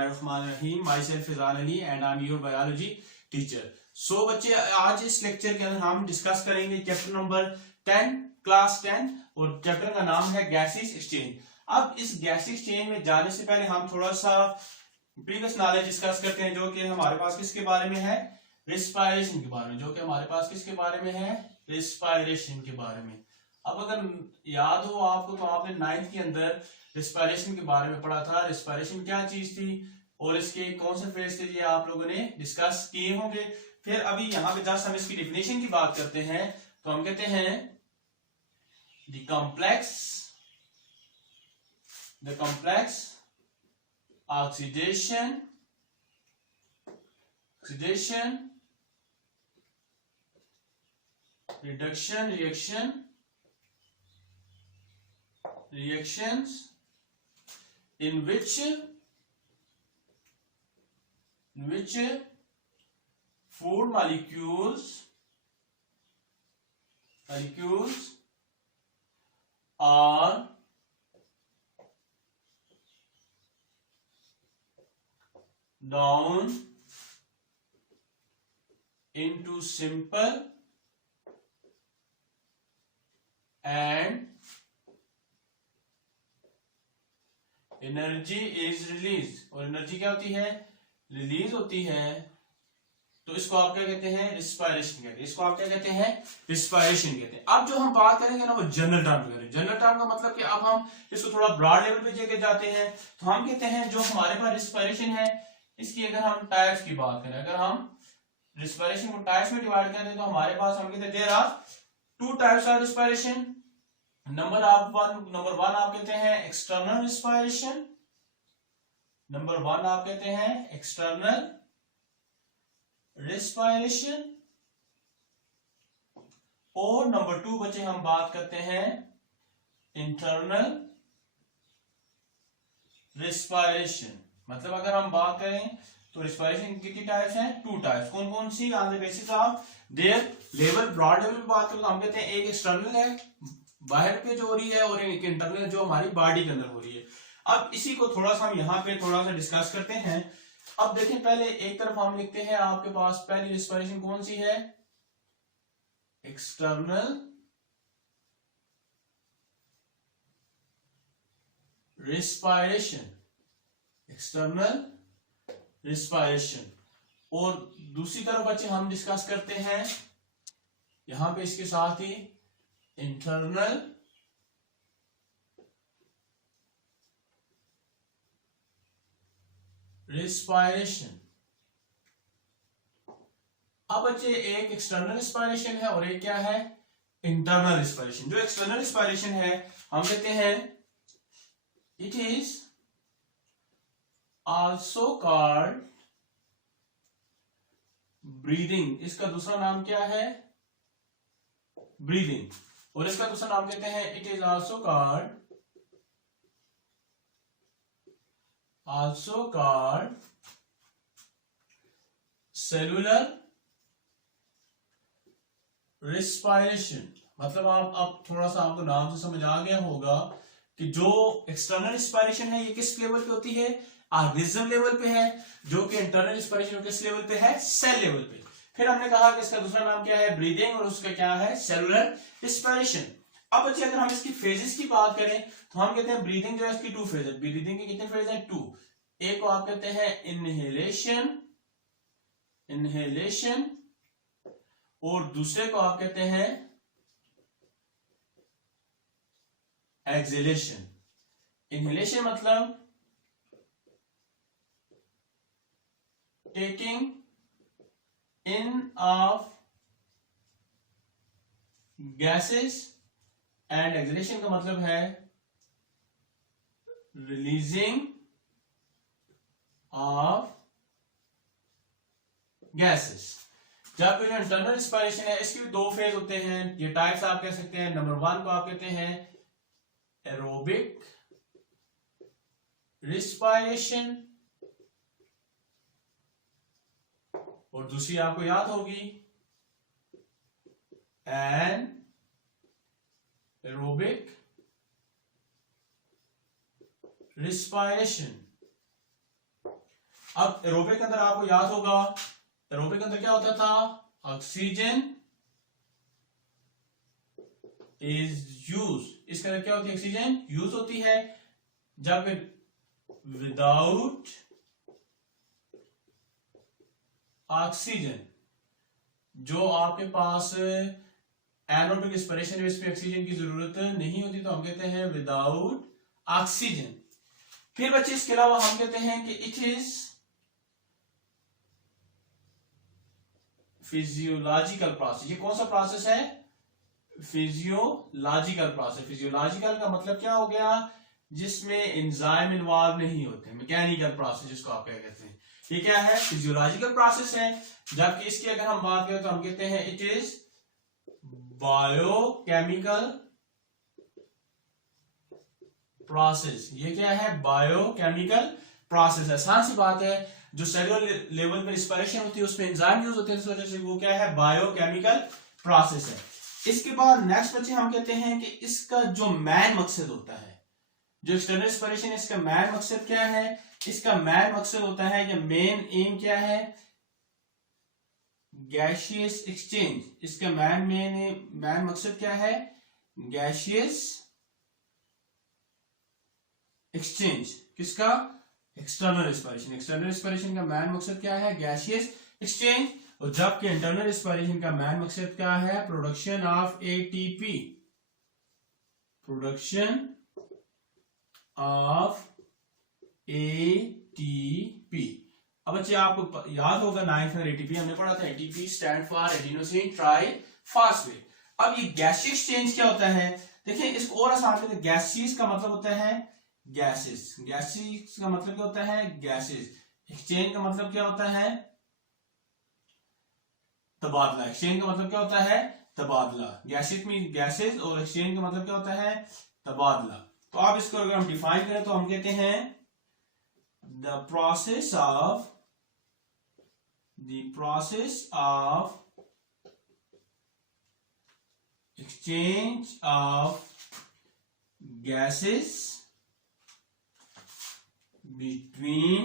बिस्मिल्लाहिर्रहमानिर्रहीम। Myself Fizan Ali and I am your biology teacher. So बच्चे, आज इस लेक्चर के अंदर हम डिस्कस करेंगे चैप्टर नंबर 10 क्लास 10 और चैप्टर का नाम है गैसेस एक्सचेंज। अब इस गैसेस एक्सचेंज में जाने से पहले हम थोड़ा सा प्रीवियस नॉलेज डिस्कस करते हैं, जो कि हमारे पास किसके बारे में है, रिस्पायरेशन के बारे में, जो कि हमारे पास किसके बारे में है, रिस्पायरेशन के बारे में। अब अगर याद हो आपको तो आपने 9th के अंदर रिस्पायरेशन के बारे में पढ़ा था। रिस्पायरेशन क्या चीज थी और इसके कौन से फेज थे, ये आप लोगों ने डिस्कस किए होंगे। फिर अभी यहाँ पे जस्ट हम इसकी डिफिनेशन की बात करते हैं, तो हम कहते हैं the complex oxidation reduction reactions in which food molecules are down into simple and energy is release, और एनर्जी क्या होती है, रिलीज होती है। तो इसको आप क्या कहते हैं, रिस्पायरेशन कहते हैं। इसको आप क्या कहते हैं, रिस्पायरेशन कहते हैं। अब जो हम बात करेंगे ना, वो जनरल टर्म में करेंगे। जनरल टर्म का मतलब कि अब हम इसको थोड़ा ब्रॉड लेवल पे लेके जाते हैं, तो हम कहते हैं जो हमारे पास रिस्पायरेशन है, इसकी अगर हम टाइप्स की बात करें, अगर हम रिस्पायरेशन को टाइप्स में डिवाइड करें, तो हमारे पास हम कहते हैं there are 2 types of respiration. Number one आप कहते हैं एक्सटर्नल रिस्पायरेशन। नंबर 1 आप कहते हैं एक्सटर्नल रिस्पायरेशन, और नंबर 2 बच्चे हम बात करते हैं इंटरनल रिस्पायरेशन। मतलब अगर हम बात करें तो रिस्पायरेशन कितनी टाइप्स हैं, 2 टाइप्स। कौन कौन सी, on the basis of their level, broad level पे बात करें तो हम कहते हैं एक एक्सटर्नल है, बाहर पे जो हो रही है, और एक इंटरनल जो हमारी बॉडी के अंदर हो रही है। अब इसी को थोड़ा सा हम यहाँ पे थोड़ा सा डिस्कस करते हैं। अब देखें, पहले एक तरफ हम लिखते हैं, आपके पास पहली रिस्पायरेशन कौन सी है, एक्सटर्नल रिस्पायरेशन, एक्सटर्नल रिस्पायरेशन। और दूसरी तरफ बच्चे हम डिस्कस करते हैं यहां पे इसके साथ ही इंटरनल रिस्पायरेशन। अब बच्चे एक एक्सटर्नल रिस्पायरेशन है और एक क्या है, इंटरनल रिस्पायरेशन। जो एक्सटर्नल रिस्पायरेशन है हम कहते हैं it is also called breathing. इसका दूसरा नाम क्या है, ब्रीदिंग। और इसका दूसरा नाम कहते हैं it is also called cellular respiration. मतलब आप अब थोड़ा सा आपको नाम से समझ आ गया होगा कि जो एक्सटर्नल रिस्पायरेशन है ये किस लेवल पे होती है, ऑर्गेनिज्म लेवल पे है, जो कि इंटरनल रिस्पायरेशन किस लेवल पे है, सेल लेवल पे। फिर हमने कहा कि इसका दूसरा नाम क्या है, ब्रीदिंग, और उसका क्या है, सेलुलर रिस्पायरेशन। अब बच्चे अगर हम इसकी फेजेस की बात करें तो हम कहते हैं ब्रीदिंग जो है इसकी 2 फेज है। ब्रीदिंग के कितने फेज हैं, 2। एक को आप कहते हैं इनहेलेशन, और दूसरे को आप कहते हैं एक्सहेलेशन। इनहेलेशन मतलब taking in of gases, and exhalation का मतलब है रिलीजिंग ऑफ गैसेस। जब जो इंटरनल रिस्पायरेशन है इसके भी 2 फेज होते हैं, ये टाइप्स आप कह सकते हैं। नंबर 1 को आप कहते हैं एरोबिक रिस्पायरेशन, और दूसरी आपको याद होगी एरोबिक रिस्पायरेशन। अब एरोबिक के अंदर आपको याद होगा, एरोबिक के अंदर क्या होता था, ऑक्सीजन इज यूज, इसके अंदर क्या होती है, ऑक्सीजन यूज होती है। जब विदाउट ऑक्सीजन, जो आपके पास एनारोबिक रेस्पिरेशन है, इसमें ऑक्सीजन की जरूरत नहीं होती, तो हम कहते हैं विदाउट ऑक्सीजन। फिर बच्चे इसके अलावा हम कहते हैं कि इट इज फिजियोलॉजिकल प्रोसेस। ये कौन सा प्रोसेस है, फिजियोलॉजिकल प्रोसेस। फिजियोलॉजिकल का मतलब क्या हो गया, जिसमें एंजाइम इन्वॉल्व नहीं होते, मैकेनिकल प्रोसेस जिसको आप क्या कहते हैं, ये क्या है, फिजियोलॉजिकल प्रोसेस है। जबकि इसकी अगर हम बात करें तो हम कहते हैं इट इज बायोकेमिकल प्रोसेस। ये क्या है, बायोकेमिकल प्रोसेस। आसान सी बात है, जो सेलुलर लेवल पर रिस्पिरेशन होती है उसमें एंजाइम यूज होते हैं, इस वजह से वो क्या है, बायोकेमिकल प्रोसेस है। इसके बाद नेक्स्ट बच्चे हम कहते हैं कि इसका जो मेन मकसद होता है, जो एक्सटर्नल रेस्पिरेशन, इसका मेन मकसद क्या है, इसका मेन मकसद होता है कि मेन एम क्या है, गैसियस एक्सचेंज। इसका मेन मकसद क्या है, गैसियस एक्सचेंज। किसका, एक्सटर्नल रेस्पिरेशन। एक्सटर्नल रेस्पिरेशन का मेन मकसद क्या है, गैसियस एक्सचेंज। और जबकि इंटरनल रेस्पिरेशन का मेन मकसद क्या है, production of ATP, production of ATP. अब बच्चे आपको याद होगा 9th में एटीपी हमने पढ़ा था, ATP stand for adenosine triphosphate. अब ये गैसियस एक्सचेंज क्या होता है, देखिए इसको और आसान करते हैं। गैसियस का मतलब होता है गैसेस, गैसियस का मतलब क्या होता है, गैसेस। एक्सचेंज का मतलब क्या होता है, तबादला। एक्सचेंज का मतलब क्या होता है, तबादला। गैसेस में गैसेस, और एक्सचेंज का मतलब क्या होता है, तबादला। तो आप इसको अगर हम डिफाइन करें तो हम कहते हैं the process of exchange of gases between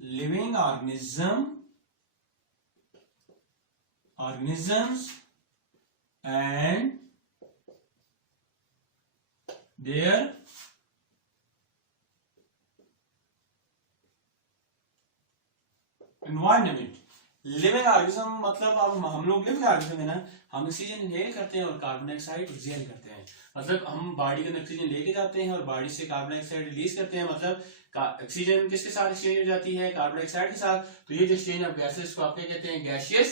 living organisms and their environment। Living organism मतलब अब हम लोग लिविंग ऑर्गेनिज्म है ना, हम ऑक्सीजन इनहेल करते हैं और कार्बन डाइऑक्साइड एक्सहेल करते हैं। मतलब हम बॉडी के अंदर ऑक्सीजन लेके जाते हैं और बॉडी से कार्बन डाइऑक्साइड रिलीज करते हैं। मतलब ऑक्सीजन किसके साथ एक्सचेंज हो जाती है, कार्बन डाइऑक्साइड के साथ। तो ये जो एक्सचेंज ऑफ गैसेस को आप क्या कहते हैं, गैसियस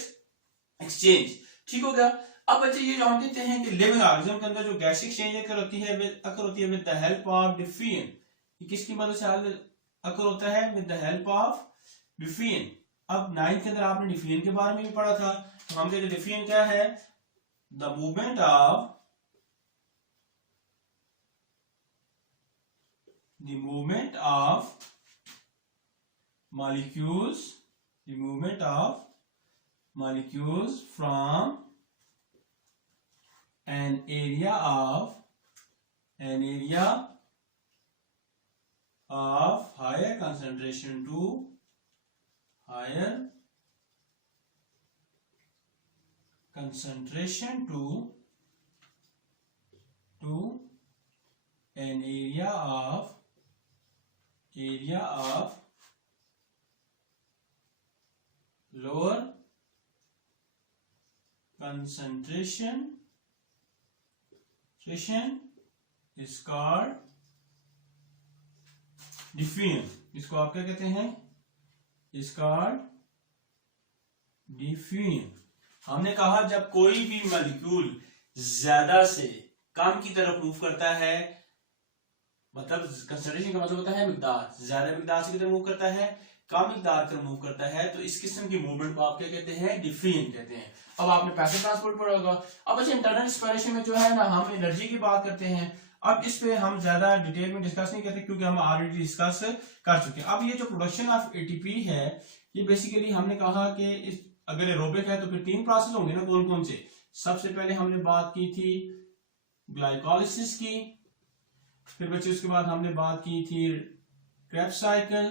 एक्सचेंज। ठीक हो गया। अब बच्चे ये जो हम कहते हैं कि लिविंग ऑर्गेनिज्म के अंदर जो गैस एक्सचेंज अकर होती है विद द हेल्प ऑफ डिफिन। किसकी मदद से अकर होता है, विद द हेल्प ऑफ डिफिन। अब 9th के अंदर आपने डिफिन के बारे में भी पढ़ा था, तो हम कहते हैं डिफिन क्या है, the movement of molecules from an area of higher concentration to an area of lower concentration is called डिफिन। इसको आप क्या कहते हैं, is called डिफिन। हमने कहा जब कोई भी मॉलिक्यूल ज्यादा से कम की तरफ मूव करता है, मतलब कंसंट्रेशन का मतलब होता है मिकदार, ज्यादा मिकदार से किधर मूव करता है, कम मिकदार की तरफ मूव करता है, तो इस किस्म की मूवमेंट को आप क्या कहते हैं, डिफिन कहते हैं। अब आपने पैसिव ट्रांसपोर्ट पढ़ा होगा। अब अच्छा इंटरनल रेस्पिरेशन में जो है ना, हम एनर्जी की बात करते हैं। अब इस पे हम ज्यादा डिटेल में डिस्कस नहीं करते क्योंकि हम ऑलरेडी डिस्कस कर चुके हैं। अब ये जो प्रोडक्शन ऑफ एटीपी है, ये बेसिकली हमने कहा कि अगर एरोबिक है तो फिर 3 प्रोसेस होंगे ना, कौन कौन से। सबसे पहले हमने बात की थी ग्लाइकोलिसिस की, फिर बच्चे उसके बाद हमने बात की थी क्रेब्स साइकिल,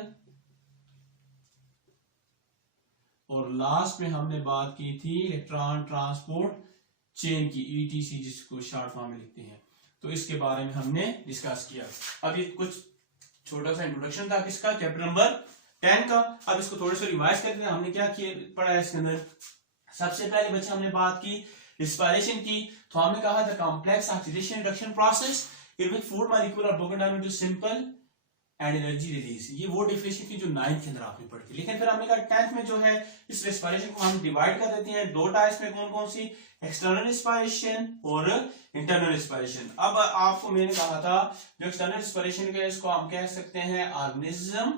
और लास्ट में हमने बात की थी इलेक्ट्रॉन ट्रांसपोर्ट चेन की, ETC जिसको शॉर्ट फॉर्म में लिखते हैं। तो इसके बारे में हमने डिस्कस किया। अब ये कुछ छोटा सा इंट्रोडक्शन था किसका, चैप्टर नंबर 10 का। अब इसको थोड़ा सा रिवाइज करते हैं। हमने क्या किया पढ़ा है इसके अंदर। सबसे पहले बच्चे हमने बात की रिस्पायरेशन की। तो हमने कहा the complex oxidation reduction process in which food molecule are broken down into simple and energy release. ये वो डेफिनेशन की जो 9th के अंदर आपने पढ़ी थी। लेकिन फिर हमने कहा 10th में जो है इस रेस्पिरेशन को हम डिवाइड कर देते हैं दो टाइप्स में। कौन कौन सी, एक्सटर्नल रेस्पिरेशन और इंटरनल रेस्पिरेशन। अब आपको मैंने कहा था जो एक्सटर्नल रेस्पिरेशन है इसको हम कह सकते हैं ऑर्गेनिज्म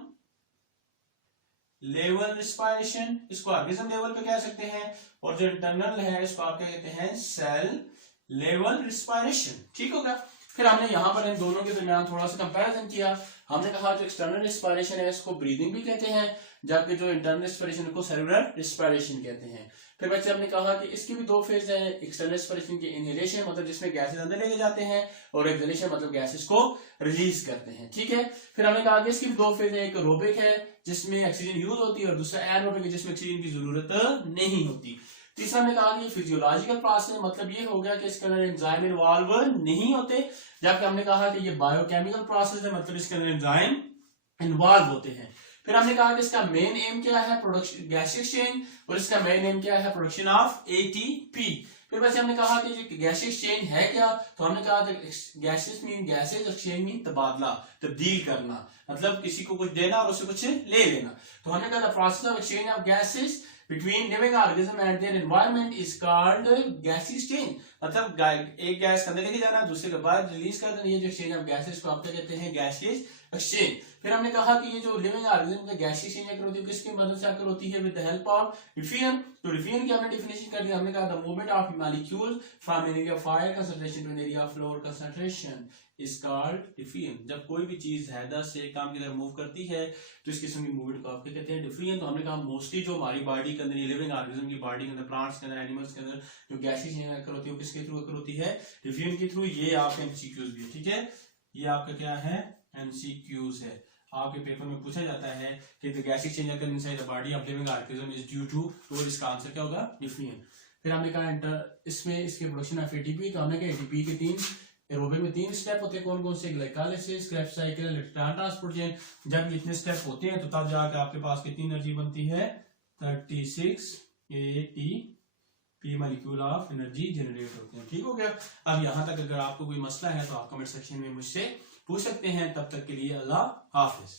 लेवल रेस्पिरेशन, इसको ऑर्गेनिज्म लेवल पे कह सकते हैं। और जो इंटरनल है इसको आप क्या कहते हैं, सेल लेवल रेस्पिरेशन। ठीक होगा। फिर हमने यहाँ पर इन दोनों के दरमियान थोड़ा सा कंपैरिजन किया। हमने कहा जो एक्सटर्नल रेस्पिरेशन है इसको ब्रीदिंग भी कहते हैं, जबकि जो इंटरनल रेस्पिरेशन को सेलुलर रेस्पिरेशन कहते हैं। फिर बच्चे हमने कहा कि इसकी भी दो फेज है। एक्सटर्नल रेस्पिरेशन की इनहेलेशन मतलब जिसमें गैसेस अंदर लेके जाते हैं, और एक्सहेलेशन मतलब गैसेस को रिलीज करते हैं। ठीक है। फिर हमने कहा कि इसकी भी दो फेज है। एक एरोबिक है जिसमें ऑक्सीजन यूज होती है, और दूसरा एरोबिक है जिसमें ऑक्सीजन की जरूरत नहीं होती। तीसरा हमने कहा कि फिजियोलॉजिकल प्रोसेस मतलब ये हो गया कि इसके अंदर एंजाइम इन्वॉल्व नहीं होते, जबकि हमने कहा कि ये बायोकेमिकल प्रोसेस है मतलब इसके अंदर एंजाइम इन्वॉल्व होते हैं। फिर हमने कहा कि इसका मेन एम क्या है, प्रोडक्शन गैस एक्सचेंज, और इसका मेन एम क्या है, प्रोडक्शन ऑफ ATP। फिर वैसे हमने कहा कि जो गैस एक्सचेंज है क्या, तो हमने कहा gases mean gases, exchange mean तबादला, तब्दील करना, मतलब किसी को कुछ देना और उससे कुछ ले लेना। तो हमने कहा process of exchange of gases between living organism and their environment is called gas exchange। मतलब एक गैस अंदर लेके जाना, दूसरे के बाद रिलीज कर देना, ये जो एक्सचेंज ऑफ गैसेस को आप क्या कहते हैं, गैसेज एक्सचेंज। फिर हमने कहा कि ये जो लिविंग ऑर्गेनिज्म का गैस एक्सचेंज आकर होती है किसकी मदद से आकर होती है, with the help of diffusion. तो डिफ्यूजन की हमने डेफिनेशन कर दी। हमने कहा the movement of molecules from an area of higher concentration to an area of lower concentration is called diffusion. जब कोई भी चीज हैदर से कम की तरफ मूव करती है तो इस किस्म की मूवमेंट को आप क्या कहते हैं, डिफ्यूजन। तो हमने कहा मोस्टली जो हमारी बॉडी के अंदर, लिविंग ऑर्गेनिज्म की बॉडी के अंदर, प्लांट्स के अंदर, एनिमल्स के अंदर जो गैसेज आकर होती है वो किसके थ्रू आकर होती है, डिफ्यूजन के थ्रू। ये आपके MCQs भी है। ठीक है, ये आपका क्या है, MCQs है। आपके पेपर में पूछा जाता है कि द गैस एक्सचेंज अगर inside the body of living organism is due to, तो इसका आंसर क्या होगा, डिफ्यूजन। फिर हमने कहा इसमें इसके प्रोडक्शन ऑफ ATP। तो हमने कहा ATP के 3 एरोबिक में 3 स्टेप होते हैं। कौन कौन से, glycolysis, Krebs cycle, electron transport chain. जब इतने स्टेप होते हैं तो तब जाकर आपके पास कितनी एनर्जी बनती है, 36 ATP molecule of energy generate होते हैं। ठीक हो गया। अब यहां तक अगर आपको कोई मसला है तो आप कमेंट सेक्शन में मुझसे पूछ सकते हैं। तब तक के लिए अल्लाह हाफिज।